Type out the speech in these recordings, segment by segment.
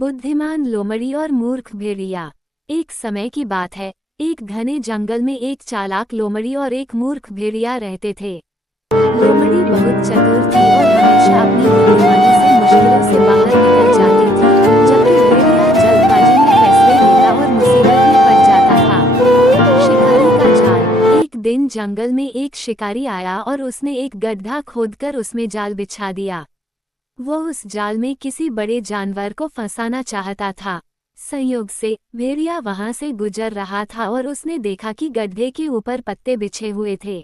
बुद्धिमान लोमड़ी और मूर्ख भेड़िया। एक समय की बात है, एक घने जंगल में एक चालाक लोमड़ी और एक मूर्ख भेड़िया रहते थे। लोमड़ी बहुत चतुर थी और हमेशा अपनी बुद्धिमानी से मुश्किलों से बाहर निकल जाती थी, जबकि भेड़िया जल्दबाजी में फैसले लेता और मुसीबत में पड़ जाता था। शिकारी का जाल। एक दिन जंगल में एक शिकारी आया और उसने एक गड्ढा खोदकर उसमें जाल बिछा दिया। वो उस जाल में किसी बड़े जानवर को फंसाना चाहता था। संयोग से भेड़िया वहां से गुजर रहा था और उसने देखा कि गड्ढे के ऊपर पत्ते बिछे हुए थे।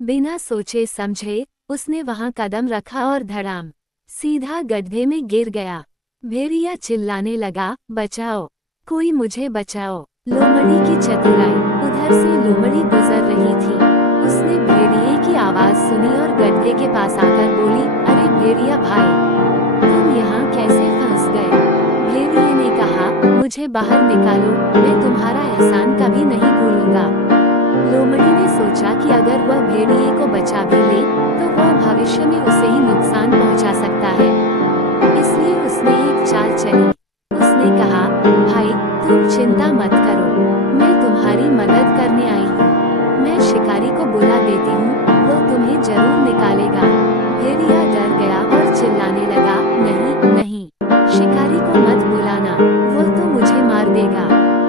बिना सोचे समझे उसने वहां कदम रखा और धड़ाम सीधा गड्ढे में गिर गया। भेड़िया चिल्लाने लगा, बचाओ, कोई मुझे बचाओ। लोमड़ी की चतुराई। उधर से लोमड़ी गुजर रही थी। उसने भेड़िए की आवाज सुनी और गड्ढे के पास आकर बोली, अरे भेड़िया भाई, तुम यहाँ कैसे फंस गए? भेड़िए ने कहा, मुझे बाहर निकालो, मैं तुम्हारा एहसान कभी नहीं भूलूंगा। लोमड़ी ने सोचा कि अगर वह भेड़िए को बचा भी ले तो वह भविष्य में उसे ही नुकसान पहुंचा सकता है। इसलिए उसने एक चाल चली। उसने कहा, भाई तुम चिंता मत करो, मैं तुम्हारी मदद करने आई हूँ। मैं शिकारी को बुला देती हूँ, वो तुम्हें जरूर निकालेगा। भेड़िया डर गया और चिल्लाने लगा, नहीं नहीं, शिकारी को मत बुलाना, वो तो मुझे मार देगा।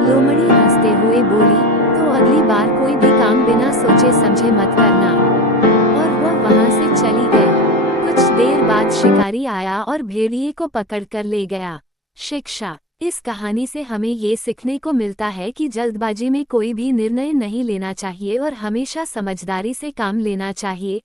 लोमड़ी हंसते हुए बोली, तो अगली बार कोई भी काम बिना सोचे समझे मत करना। और वह वहां से चली गई। कुछ देर बाद शिकारी आया और भेड़िए को पकड़कर ले गया। शिक्षा। इस कहानी से हमें ये सीखने को मिलता है कि जल्दबाजी में कोई भी निर्णय नहीं लेना चाहिए और हमेशा समझदारी से काम लेना चाहिए।